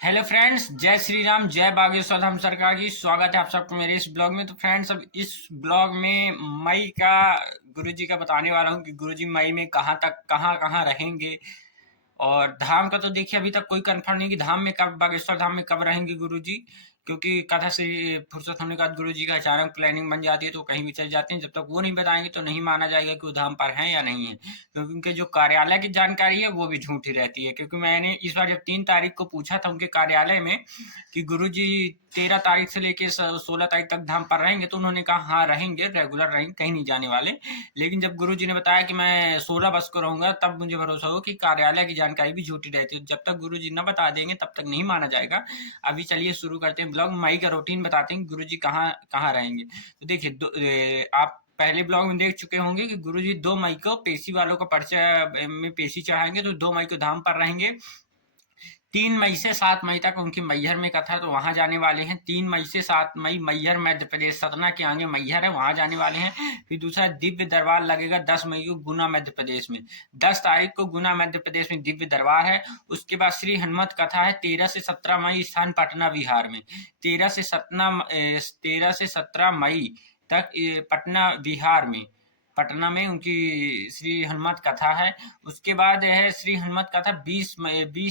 Hello friends, जय श्री राम, जय बागेश्वर धाम सरकार की। स्वागत है आप सबको मेरे इस ब्लॉग में। तो फ्रेंड्स, अब इस ब्लॉग में मई का गुरुजी का बताने वाला हूँ कि गुरुजी मई में कहाँ तक कहाँ कहाँ रहेंगे। और धाम का तो देखिए अभी तक कोई कंफर्म नहीं कि धाम में कब, बागेश्वर धाम में कब रहेंगे गुरुजी, क्योंकि कथा से फुर्सत होने के बाद गुरुजी का अचानक प्लानिंग बन जाती है तो कहीं भी चले जाते हैं। जब तक वो नहीं बताएंगे तो नहीं माना जाएगा कि वो धाम पर हैं या नहीं है, क्योंकि उनके जो कार्यालय की जानकारी है वो भी झूठी रहती है। क्योंकि मैंने इस बार जब 3 तारीख को पूछा था उनके कार्यालय में कि गुरुजी 13 तारीख से लेके 16 तारीख तक धाम पर रहेंगे, तो उन्होंने कहा हाँ रहेंगे, रेगुलर रहेंगे, कहीं नहीं जाने वाले। लेकिन जब गुरुजी ने बताया कि मैं 16 बस को रहूंगा, तब मुझे भरोसा हो कि कार्यालय की जानकारी भी झूठी रहती है। जब तक गुरुजी न बता देंगे तब तक नहीं माना जाएगा। अभी चलिए शुरू करते हैं ब्लॉग। मई का रूटीन बताते हैं गुरुजी कहाँ कहाँ रहेंगे। तो देखिए, आप पहले ब्लॉग में देख चुके होंगे कि गुरुजी 2 मई को पेशी वालों का पर्चा में पेशी चढ़ाएंगे, तो 2 मई को धाम पर रहेंगे। 3 मई से 7 मई तक उनकी मैहर में कथा है, तो वहां जाने वाले हैं। 3 मई से 7 मई मैहर मध्य प्रदेश, सतना के आगे मैहर है, वहां जाने वाले हैं। फिर दूसरा दिव्य दरबार लगेगा 10 मई को गुना मध्य प्रदेश में। 10 तारीख को गुना मध्य प्रदेश में दिव्य दरबार है। उसके बाद श्री हनुमत कथा है 13 से 17 मई, स्थान पटना बिहार में। 13 से 17 मई तक पटना बिहार में, पटना में उनकी श्री हनुमत कथा है। उसके बाद है श्री हनुमत कथा 20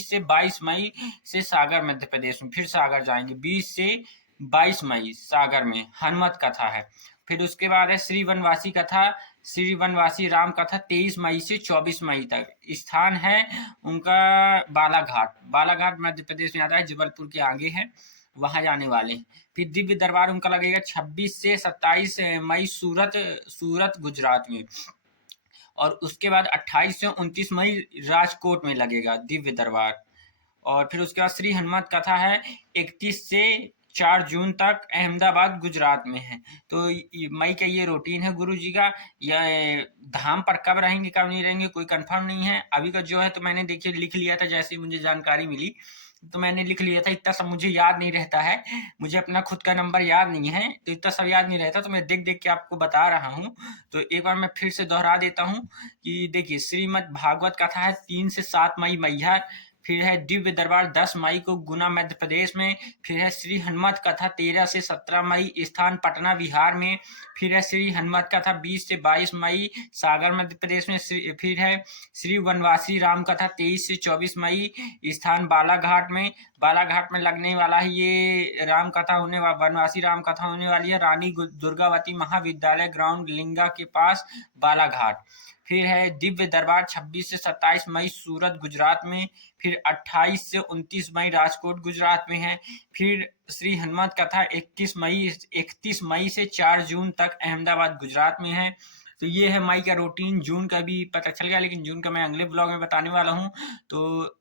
से 22 मई से सागर मध्य प्रदेश में, फिर सागर जाएंगे। 20 से 22 मई सागर में हनुमत कथा है। फिर उसके बाद है श्री वनवासी कथा, श्री वनवासी राम कथा 23 मई से 24 मई तक। स्थान है उनका बालाघाट, बालाघाट मध्य प्रदेश में आता है, जबलपुर के आगे है, वहां जाने वाले हैं। फिर दिव्य दरबार उनका लगेगा 26 से 27 मई सूरत, सूरत गुजरात में। और उसके बाद 28 से 29 मई राजकोट में लगेगा दिव्य दरबार। और फिर उसके बाद श्री हनुमत कथा है 31 से 4 जून तक, अहमदाबाद गुजरात में है। तो मई का ये रूटीन है गुरु जी का। यह धाम पर कब रहेंगे कब नहीं रहेंगे कोई कंफर्म नहीं है अभी का जो है। तो मैंने देखिए लिख लिया था, जैसे ही मुझे जानकारी मिली तो मैंने लिख लिया था। इतना सब मुझे याद नहीं रहता है, मुझे अपना खुद का नंबर याद नहीं है, तो इतना सब याद नहीं रहता, तो मैं देख देख के आपको बता रहा हूँ। तो एक बार मैं फिर से दोहरा देता हूँ कि देखिए, श्रीमद् भागवत कथा है 3 से 7 मई मैहर। फिर है दिव्य दरबार 10 मई को गुना मध्य प्रदेश में। फिर है श्री हनुमत कथा 13 से 17 मई, स्थान पटना बिहार में। फिर है श्री हनुमत कथा 20 से 22 मई सागर मध्य प्रदेश में। फिर है श्री वनवासी राम कथा 23 से 24 मई, स्थान बालाघाट में। बालाघाट में लगने वाला है ये राम कथा होने वाला, वनवासी राम कथा होने वाली है रानी दुर्गावती महाविद्यालय ग्राउंड लिंगा के पास, बालाघाट। फिर है दिव्य दरबार 26 से 27 मई सूरत गुजरात में। फिर 28 से 29 मई राजकोट गुजरात में है। फिर श्री हनुमत कथा 31 मई से 4 जून तक अहमदाबाद गुजरात में है। तो ये है मई का रूटीन। जून का भी पता चल गया, लेकिन जून का मैं अगले ब्लॉग में बताने वाला हूँ। तो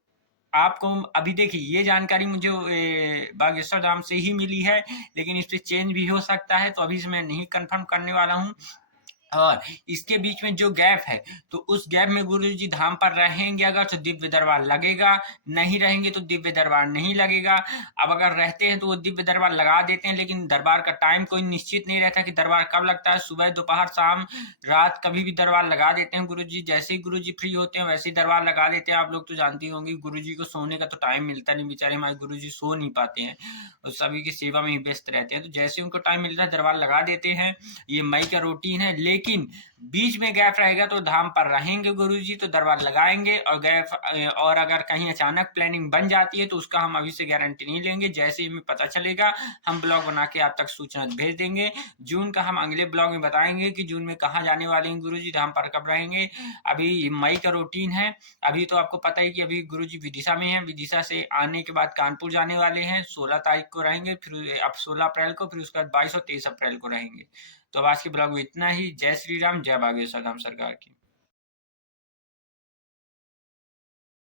आपको अभी देखिए, ये जानकारी मुझे बागेश्वर धाम से ही मिली है, लेकिन इस पे चेंज भी हो सकता है, तो अभी से मैं नहीं कंफर्म करने वाला हूँ। और इसके बीच में जो गैप है, तो उस गैप में गुरुजी धाम पर रहेंगे अगर तो दिव्य दरबार लगेगा, नहीं रहेंगे तो दिव्य दरबार नहीं लगेगा। अब अगर रहते हैं तो वो दिव्य दरबार लगा देते हैं, लेकिन दरबार का टाइम कोई निश्चित नहीं रहता कि दरबार कब लगता है, सुबह दोपहर शाम रात कभी भी दरबार लगा देते हैं गुरुजी। जैसे ही गुरुजी फ्री होते हैं वैसे ही दरबार लगा देते हैं। आप लोग तो जानते होंगे गुरुजी को सोने का तो टाइम मिलता नहीं, बेचारे हमारे गुरुजी सो नहीं पाते हैं और सभी की सेवा में ही व्यस्त रहते हैं। तो जैसे उनको टाइम मिलता है दरबार लगा देते हैं। ये मई का रूटीन है। लेकिन बीच में गैप रहेगा तो धाम पर रहेंगे गुरुजी, तो दरबार लगाएंगे। और गैप और अगर कहीं अचानक प्लानिंग बन जाती है तो उसका हम अभी से गारंटी नहीं लेंगे। जैसे ही हमें पता चलेगा हम ब्लॉग बना के आप तक सूचना भेज देंगे। जून का हम अगले ब्लॉग में बताएंगे कि जून में कहाँ जाने वाले हैं गुरुजी, धाम पर कब रहेंगे। अभी मई का रूटीन है। अभी तो आपको पता है कि अभी गुरुजी विदिशा में है, विदिशा से आने के बाद कानपुर जाने वाले हैं। 16 तारीख को रहेंगे, फिर अब 16 अप्रैल को, फिर उसके बाद 22 और 23 अप्रैल को रहेंगे। तो अब आज के ब्लॉग में इतना ही। जय श्री राम, जय बागेश्वर धाम सरकार की।